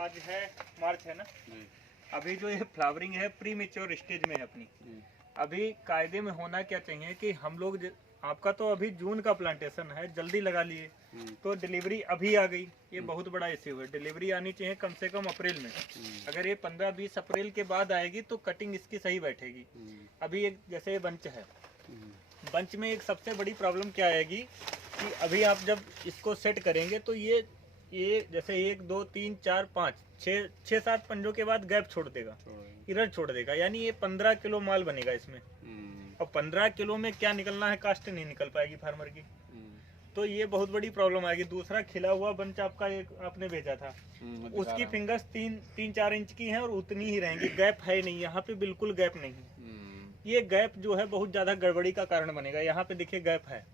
आज है मार्च है ना, अभी जो ये फ्लावरिंग है प्री मेच्योर स्टेज में है अपनी। अभी कायदे में होना क्या चाहिए कि हम लोग आपका तो अभी जून का प्लांटेशन है, जल्दी लगा लिए तो डिलीवरी अभी आ गई, ये बहुत बड़ा इश्यू है। डिलीवरी आनी चाहिए कम से कम अप्रैल में। अगर ये 15-20 अप्रैल के बाद आएगी तो कटिंग इसकी सही बैठेगी। अभी एक जैसे बंच है, बंच में एक सबसे बड़ी प्रॉब्लम क्या आएगी कि अभी आप जब इसको सेट करेंगे तो ये जैसे 1 2 3 4 5 6 7 पंजों के बाद गैप छोड़ देगा, इरर छोड़ देगा, यानी ये 15 किलो माल बनेगा इसमें। और 15 किलो में क्या निकलना है, कास्ट नहीं निकल पाएगी फार्मर की। तो ये बहुत बड़ी प्रॉब्लम आएगी। दूसरा, खिला हुआ बंच आपका एक आपने भेजा था, उसकी फिंगर्स 3-4 इंच की हैं और उतनी ही रहेंगी, गैप है नहीं, यहाँ पे बिल्कुल गैप नहीं। ये गैप जो है बहुत ज्यादा गड़बड़ी का कारण बनेगा। यहाँ पे देखिए गैप है।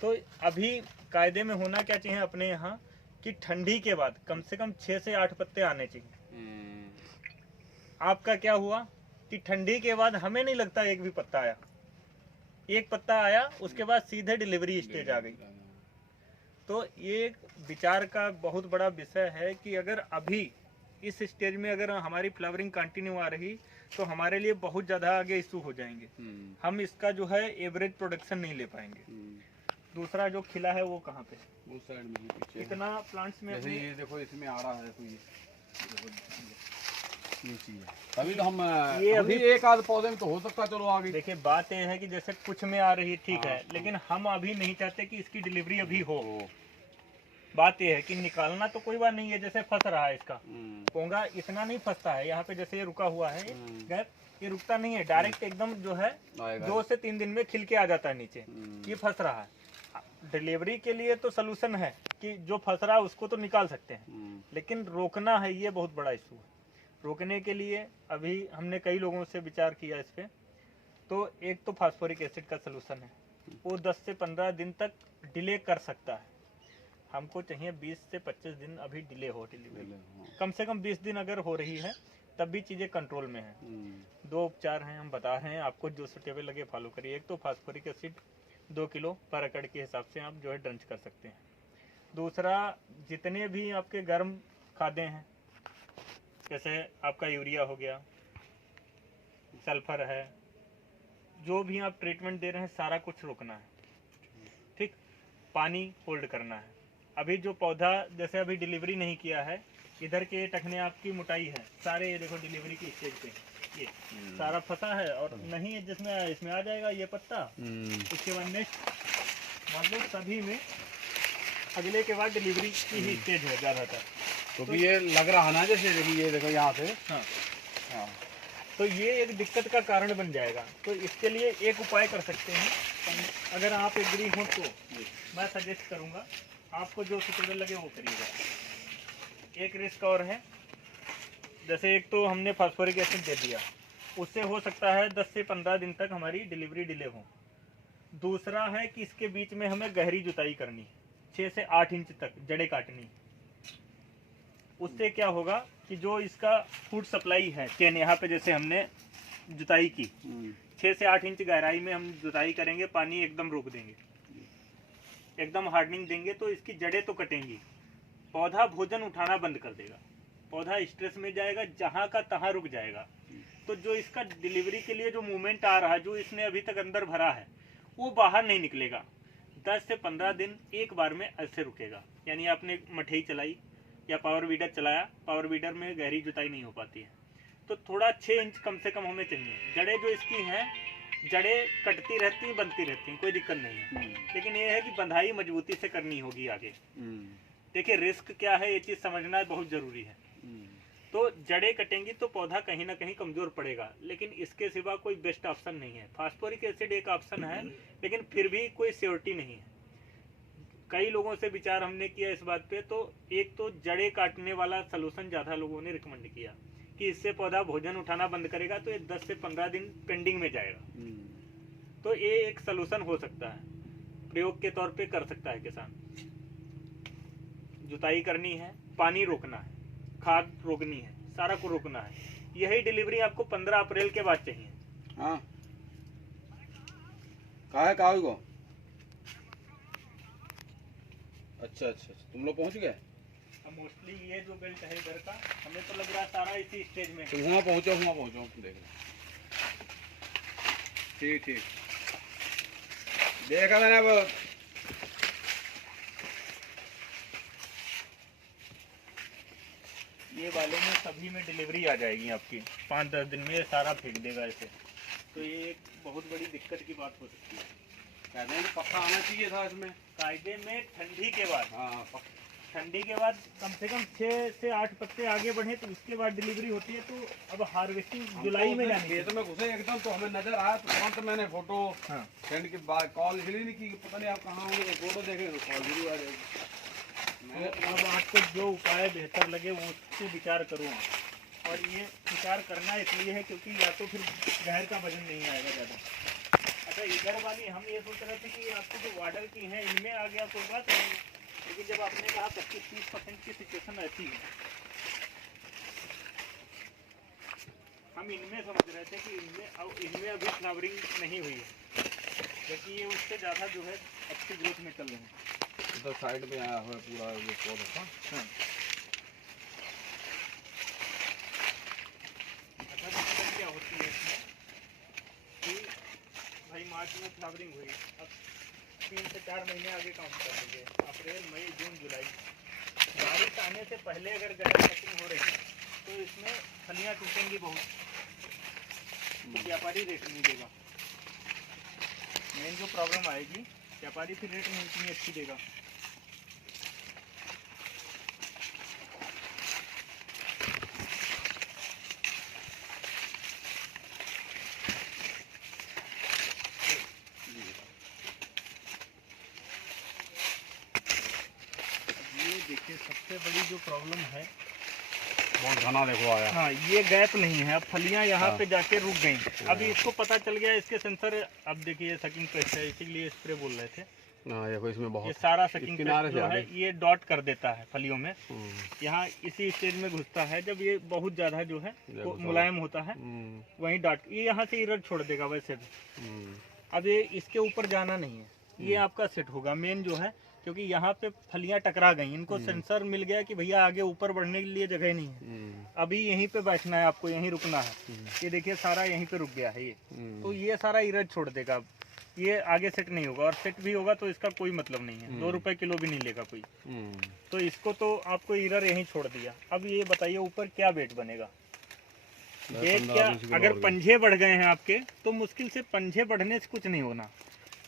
तो अभी कायदे में होना क्या चाहिए अपने यहाँ कि ठंडी के बाद कम से कम 6 से 8 पत्ते आने चाहिए। आपका क्या हुआ कि ठंडी के बाद हमें नहीं लगता एक भी पत्ता आया, एक पत्ता आया उसके बाद सीधे डिलीवरी स्टेज आ गई। तो ये विचार का बहुत बड़ा विषय है कि अगर अभी इस स्टेज में अगर हमारी फ्लावरिंग कंटिन्यू आ रही तो हमारे लिए बहुत ज़्यादा आगे इशू हो जाएंगे। हम इसका जो है एवरेज प्रोडक्शन नहीं ले पाएंगे। दूसरा जो खिला है वो कहाँ पे, उस साइड में पीछे इतना प्लांट्स में जैसे ये देखो इसमें आ रहा है, तो ये चीज है। तभी तो हम ये अभी एक आध पौधे में तो हो सकता है, चलो आगे। देखिए बात ये है कि जैसे कुछ में आ रही है ठीक है, लेकिन हम अभी नहीं चाहते कि इसकी डिलीवरी अभी हो। बात ये है कि निकालना तो कोई बात नहीं है, जैसे फंस रहा है इसका पोंगा इतना नहीं फंसता है, यहाँ पे जैसे ये रुका हुआ है गैप, ये रुकता नहीं है, डायरेक्ट एकदम जो है 2 से 3 दिन में खिल के आ जाता है नीचे। ये फंस रहा है। डिलीवरी के लिए तो सोल्यूशन है कि जो फंस रहा है उसको तो निकाल सकते हैं, लेकिन रोकना है, ये बहुत बड़ा इशू है। रोकने के लिए अभी हमने कई लोगों से विचार किया इस पे। तो एक तो फास्फोरिक एसिड का सोल्यूशन है, वो 10 से 15 दिन तक डिले कर सकता है। हमको चाहिए 20 से 25 दिन अभी डिले हो डिलीवरी, कम से कम 20 दिन अगर हो रही है तब भी चीज़ें कंट्रोल में हैं। 2 उपचार हैं, हम बता रहे हैं आपको, जो सुटेबल लगे फॉलो करिए। एक तो फास्फोरिक एसिड 2 किलो पर एकड़ के हिसाब से आप जो है ड्रंच कर सकते हैं। दूसरा, जितने भी आपके गर्म खादें हैं, जैसे आपका यूरिया हो गया, सल्फर है, जो भी आप ट्रीटमेंट दे रहे हैं सारा कुछ रोकना है। ठीक, पानी होल्ड करना है। अभी जो पौधा जैसे अभी डिलीवरी नहीं किया है, इधर के टखने आपकी मोटाई है, सारे ये देखो डिलीवरी की स्टेज पे ये सारा फंसा है और नहीं है, जिसमें इसमें आ जाएगा ये पत्ता। उसके बाद नेक्स्ट मान लो सभी में अगले के बाद डिलीवरी की ही स्टेज है ज़्यादातर। तो ये लग रहा है ना, जैसे देखिए ये देखो यहाँ से। हाँ, तो ये एक दिक्कत का कारण बन जाएगा। तो इसके लिए एक उपाय कर सकते हैं, अगर आप एग्री हो तो मैं सजेस्ट करूँगा, आपको जो सुटेबल लगे वो करिएगा। एक रिस्क और है, जैसे एक तो हमने फास्फोरिक एसिड दे दिया, उससे हो सकता है 10 से 15 दिन तक हमारी डिलीवरी डिले हो। दूसरा है कि इसके बीच में हमें गहरी जुताई करनी है, 6 से 8 इंच तक जड़ें काटनी। उससे क्या होगा कि जो इसका फूड सप्लाई है चेन, यहाँ पे जैसे हमने जुताई की 6 से 8 इंच गहराई में हम जुताई करेंगे, पानी एकदम रोक देंगे, एकदम हार्डनिंग देंगे, तो इसकी जड़ें तो कटेंगी, पौधा भोजन उठाना बंद कर देगा, पौधा स्ट्रेस में जाएगा, जहाँ का तहाँ रुक जाएगा। तो जो इसका डिलीवरी के लिए जो मूवमेंट आ रहा है, जो इसने अभी तक अंदर भरा है, वो बाहर नहीं निकलेगा। 10 से 15 दिन एक बार में ऐसे रुकेगा। यानी आपने मठई चलाई या पावर वीडर चलाया, पावर वीडर में गहरी जुताई नहीं हो पाती है, तो थोड़ा 6 इंच कम से कम हमें चाहिए। जड़ें जो इसकी हैं, जड़ें कटती रहती हैं, बनती रहती हैं, कोई दिक्कत नहीं है, लेकिन ये है कि बंधाई मजबूती से करनी होगी आगे। देखिए रिस्क क्या है, ये चीज़ समझना बहुत ज़रूरी है। तो जड़ें कटेंगी तो पौधा कहीं ना कहीं कमज़ोर पड़ेगा, लेकिन इसके सिवा कोई बेस्ट ऑप्शन नहीं है। फास्फोरिक एसिड एक ऑप्शन है, लेकिन फिर भी कोई श्योरिटी नहीं है। कई लोगों से विचार हमने किया इस बात पे, तो एक तो जड़ें काटने वाला सलूशन ज़्यादा लोगों ने रिकमेंड किया कि इससे पौधा भोजन उठाना बंद करेगा, तो ये 10 से 15 दिन पेंडिंग में जाएगा। तो ये एक सलूशन हो सकता है, प्रयोग के तौर पे कर सकता है किसान। जुताई करनी है, पानी रोकना है, खाद रोकनी है, सारा को रोकना है। यही डिलीवरी आपको 15 अप्रैल के बाद चाहिए। हाँ, कहाँ है को? अच्छा, तुम लोग पहुँच गए? अब मोस्टली ये जो बेल्ट है इधर का, हमें तो लग रहा है सारा इसी स्टेज में। तो वहाँ पहुँचो देख ठीक देखा मैंने अब। ये वाले में सभी में डिलीवरी आ जाएगी आपकी 5-10 दिन में, ये सारा फेंक देगा ऐसे। तो ये एक बहुत बड़ी दिक्कत की बात हो सकती है। कहते हैं पक्का आना चाहिए था इसमें कायदे में ठंडी के बाद, हाँ ठंडी के बाद कम से कम 6 से 8 पत्ते आगे बढ़े तो उसके बाद डिलीवरी होती है। तो अब हार्वेस्टिंग जुलाई में जानी है। खेत में घुसे एकदम तो हमें नजर आया, तो तुरंत मैंने फोटो सेंड के बाद कॉल इसलिए नहीं की, पता नहीं आप कहाँ होंगे, तो फोटो देखेंगे तो कॉल जरूर आ जाएगी। अब आपको जो उपाय बेहतर लगे वो उसको विचार करूँ। और ये विचार करना इसलिए है क्योंकि या तो फिर गहर का वजन नहीं आएगा ज़्यादा। अच्छा, इधर वाली हम ये सोच रहे थे कि आपको जो वाटर की है इनमें आ गया कोई बात नहीं, लेकिन जब आपने कहा 25-30% की सिचुएशन ऐसी है, हम इनमें समझ रहे थे कि इनमें अभी फ्लावरिंग नहीं हुई है, जबकि ये उससे ज़्यादा जो है अच्छी ग्रोथ में चल रहे हैं। उधर साइड में आया हुआ पूरा ये पौधा था। हाँ, अच्छा, दिक्कत क्या होती है इसमें कि भाई मार्च में फ्लावरिंग हुई, अब 3 से 4 महीने आगे काउंट कर लीजिए, अप्रैल मई जून जुलाई, बारिश आने से पहले अगर गहर कटिंग हो रही है तो इसमें फलियाँ टूटेंगी बहुत, तो व्यापारी रेट नहीं देगा। मेन जो प्रॉब्लम आएगी, व्यापारी फिर रेट नहीं इतनी अच्छी देगा। देखिए सबसे बड़ी जो प्रॉब्लम है, बहुत घना देखो आया। हाँ, ये गैप नहीं है, अब फलियां यहाँ पे जाके रुक गई। अभी इसको पता चल गया, इसके सेंसर, अब देखिए सकिंग पेस्ट है, इसीलिए स्प्रे बोल रहे थे। देखो इसमें बहुत, ये सारा सकिंग पेस्ट जो है ये डॉट कर देता है फलियों में, यहाँ इसी स्टेज में घुसता है। जब ये बहुत ज्यादा जो है मुलायम होता है वहीं डॉट, ये यहाँ से इरर छोड़ देगा वैसे भी। अब ये इसके ऊपर जाना नहीं है, ये आपका सेट होगा मेन जो है, क्योंकि यहाँ पे फलियां टकरा गई, इनको सेंसर मिल गया कि भैया आगे ऊपर बढ़ने के लिए जगह नहीं है, अभी यहीं पे बैठना है आपको, यहीं रुकना है। ये देखिए सारा यहीं पे रुक गया है ये, तो ये सारा इरर छोड़ देगा। अब ये आगे सेट नहीं होगा, और सेट भी होगा तो इसका कोई मतलब नहीं है, 2 रुपए किलो भी नहीं लेगा कोई। तो इसको तो आपको इरर यहीं छोड़ दिया। अब ये बताइए ऊपर क्या वेट बनेगा? वेट क्या, अगर पंजे बढ़ गए हैं आपके तो मुश्किल से पंजे बढ़ने से कुछ नहीं होना,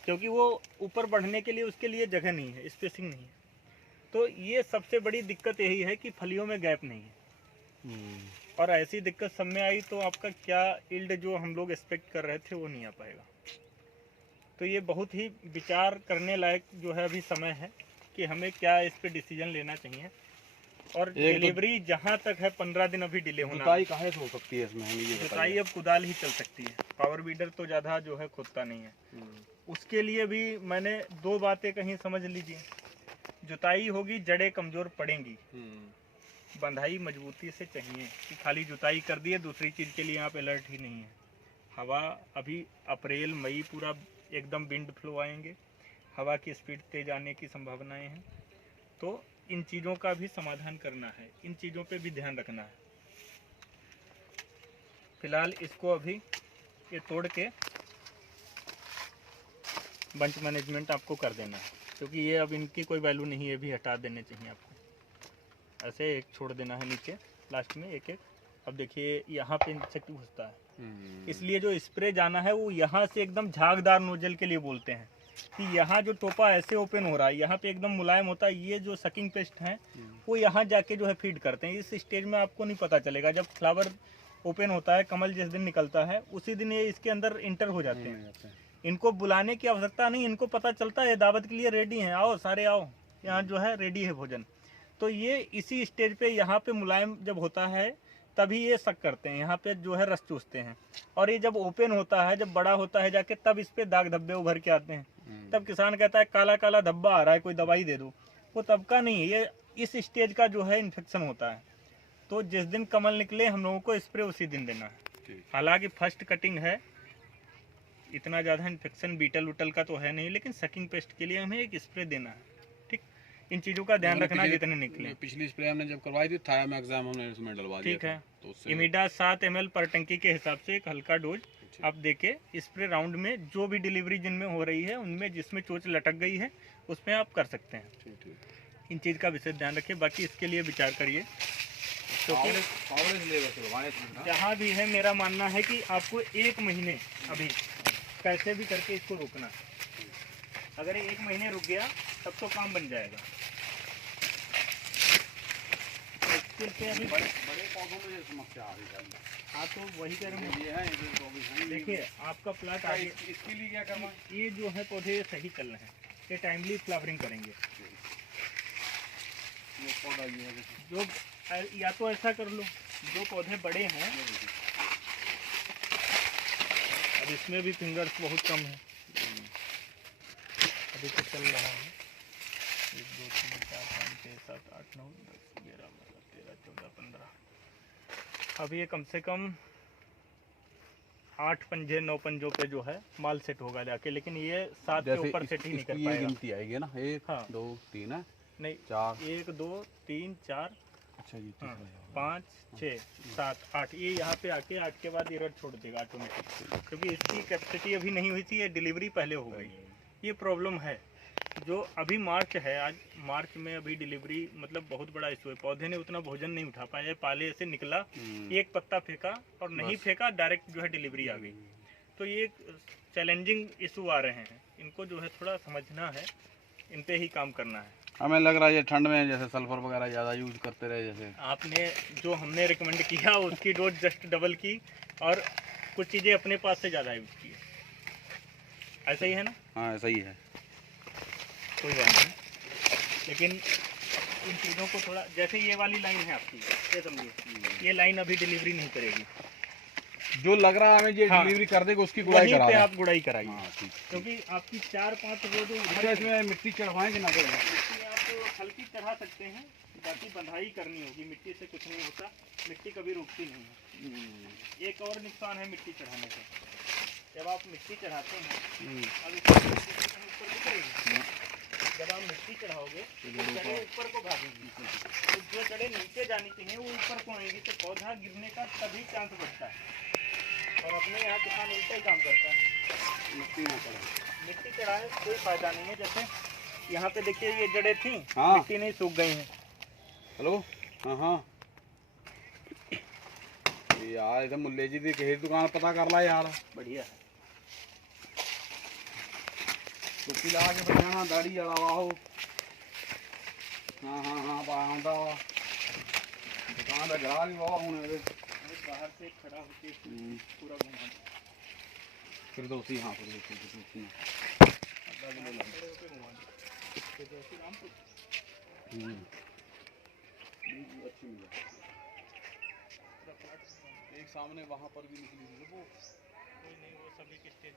क्योंकि वो ऊपर बढ़ने के लिए उसके लिए जगह नहीं है, स्पेसिंग नहीं है। तो ये सबसे बड़ी दिक्कत यही है कि फलियों में गैप नहीं है। और ऐसी दिक्कत सब में आई तो आपका क्या यील्ड जो हम लोग एक्सपेक्ट कर रहे थे वो नहीं आ पाएगा। तो ये बहुत ही विचार करने लायक जो है अभी समय है कि हमें क्या इस पे डिसीजन लेना चाहिए। और डिलीवरी जहाँ तक है 15 दिन अभी डिले होना। जुताई कहाँ से हो सकती है इसमें? जुताई अब कुदाल ही चल सकती है, पावर बीडर तो ज़्यादा जो है खोदता नहीं है। उसके लिए भी मैंने 2 बातें कहीं, समझ लीजिए। जुताई होगी, जड़ें कमज़ोर पड़ेंगी, बंधाई मजबूती से चाहिए कि खाली जुताई कर दिए, दूसरी चीज़ के लिए आप अलर्ट ही नहीं है। हवा अभी अप्रैल मई पूरा एकदम विंड फ्लो आएंगे, हवा की स्पीड तेज आने की संभावनाएं हैं। तो इन चीज़ों का भी समाधान करना है, इन चीज़ों पे भी ध्यान रखना है। फिलहाल इसको अभी ये तोड़ के बंच मैनेजमेंट आपको कर देना है, क्योंकि ये अब इनकी कोई वैल्यू नहीं है, भी हटा देने चाहिए आपको। ऐसे एक छोड़ देना है नीचे लास्ट में एक एक। अब देखिए यहाँ पे इंसेक्ट घुसता है, इसलिए जो स्प्रे जाना है वो यहाँ से एकदम झागदार नोजल के लिए बोलते हैं कि यहाँ जो टोपा ऐसे ओपन हो रहा है, यहाँ पे एकदम मुलायम होता है। ये जो सकिंग पेस्ट हैं वो यहाँ जाके जो है फीड करते हैं। इस स्टेज में आपको नहीं पता चलेगा, जब फ्लावर ओपन होता है, कमल जिस दिन निकलता है उसी दिन ये इसके अंदर इंटर हो जाते हैं। इनको बुलाने की आवश्यकता नहीं, इनको पता चलता है दावत के लिए रेडी हैं, आओ सारे आओ, यहाँ जो है रेडी है भोजन। तो ये इसी स्टेज पे यहाँ पे मुलायम जब होता है तभी ये शक करते हैं, यहाँ पे जो है रस चूसते हैं। और ये जब ओपन होता है, जब बड़ा होता है जाके, तब इस पे दाग धब्बे उभर के आते हैं। तब किसान कहता है काला काला धब्बा आ रहा है, कोई दवाई दे दो। वो तब का नहीं है, ये इस स्टेज का जो है इन्फेक्शन होता है। तो जिस दिन कमल निकले हम लोगों को स्प्रे उसी दिन देना है। हालांकि फर्स्ट कटिंग है, इतना ज़्यादा इन्फेक्शन बीटल उटल का तो है नहीं, लेकिन सकिंग पेस्ट के लिए हमें एक स्प्रे देना है। ठीक, इन चीज़ों का ध्यान रखना जितने निकले। पिछली स्प्रे हमने जब करवाई थी थायामैक्सम हमने इसमें डलवा दिया ठीक है, तो उससे इमीडा 7 ml पर टंकी के हिसाब से एक हल्का डोज आप देके स्प्रे राउंड में जो भी डिलीवरी जिनमें हो रही है उनमें जिसमें चोंच लटक गई है उसमें आप कर सकते हैं। ठीक। इन चीज़ का विशेष ध्यान रखिए, बाकी इसके लिए विचार करिए क्योंकि जहाँ भी है मेरा मानना है कि आपको 1 महीने अभी कैसे भी करके इसको रोकना है। अगर 1 महीने रुक गया तब तो काम बन जाएगा। इसके अभी बड़े पौधों में ये समस्या आ रही है। हाँ तो वही कह रहे हैं, ये है देखिए आपका प्लाट आगे इसके लिए क्या करना है? ये जो है पौधे सही चल रहे हैं, ये टाइमली फ्लावरिंग करेंगे। ये पौधा ये है जो या तो ऐसा कर लो, जो पौधे बड़े हैं अब इसमें भी फिंगर्स बहुत कम है, अभी तो चल रहा है 1 2 3 4 5 6 7 8 9 10 11 12 13 14 15 अब ये कम से कम 8 पंजे 9 पंजों पे जो है माल सेट होगा जाके, लेकिन ये 7 के ऊपर सेट ही नहीं कर पाएगा। गिनती आएगी ना 1 हाँ। 2 3 है नहीं 4 1 2 3 4 अच्छा ये 5 6 7 8 ये यहाँ पे आके 8 के बाद एरर छोड़ देगा ऑटोमेटिक, क्योंकि इसकी कैपेसिटी अभी नहीं हुई थी, ये डिलीवरी पहले हो गई। ये प्रॉब्लम है जो अभी मार्च है, आज मार्च में अभी डिलीवरी मतलब बहुत बड़ा इशू है। पौधे ने उतना भोजन नहीं उठा पाया, पाले से निकला, एक पत्ता फेंका और नहीं फेंका डायरेक्ट जो है डिलीवरी आ गई। तो ये चैलेंजिंग इशू आ रहे हैं, इनको जो है थोड़ा समझना है, इन पे ही काम करना है। हमें लग रहा है ये ठंड में जैसे सल्फर वगैरह ज़्यादा यूज करते रहे, जैसे आपने जो हमने रिकमेंड किया उसकी डोज जस्ट डबल की और कुछ चीज़ें अपने पास से ज़्यादा यूज की, ऐसा ही है ना? हाँ ऐसा ही है। कोई बात नहीं, लेकिन इन चीज़ों को थोड़ा, जैसे ये वाली लाइन है आपकी, ये समझिए ये लाइन अभी डिलीवरी नहीं करेगी, जो लग रहा है हमें ये हाँ, डिलीवरी कर देगा उसकी गुड़ाई वहीं करा पे दें। आप गुड़ाई कराइए। हाँ, ठीक। क्योंकि आपकी 4-5 रोज अच्छा इसमें मिट्टी चढ़वाएं कि ना करें? मिट्टी आप हल्की चढ़ा सकते हैं, बाकी बंधाई करनी होगी, मिट्टी से कुछ नहीं होता, मिट्टी कभी रुकती नहीं है। एक और नुकसान है मिट्टी चढ़ाने का, जब आप मिट्टी चढ़ाते हैं अब ऊपर दिख रही है, जब आप मिट्टी चढ़ाओगे तो जड़ें ऊपर को भागेंगी, तो जो जड़ें नीचे जानी चाहिए वो ऊपर को आएंगी, तो पौधा गिरने का तभी चांस बढ़ता है। और अपने यहाँ किसान उल्टा ही काम करता है, मिट्टी चढ़ाए कोई फायदा नहीं है। जैसे यहाँ पे देखिए ये जड़ें थी, हाँ। मिट्टी नहीं सूख गई हैं। हेलो हाँ हाँ यार इधर मुल्ले जी की दुकान पता कर ला यार, बढ़िया है। टोपी लगा के बैठाना, दाढ़ी अड़ावा हो। हाँ हाँ हाँ बाहर वा दुकान का ग्राहक भी बाबा हूँ बाहर से खड़ा होके पूरा घुमा फिर दोस्ती। हाँ फिर दोस्ती अच्छी मिला। एक सामने वहाँ पर भी निकली थी वो कोई नहीं, वो सभी की स्टेज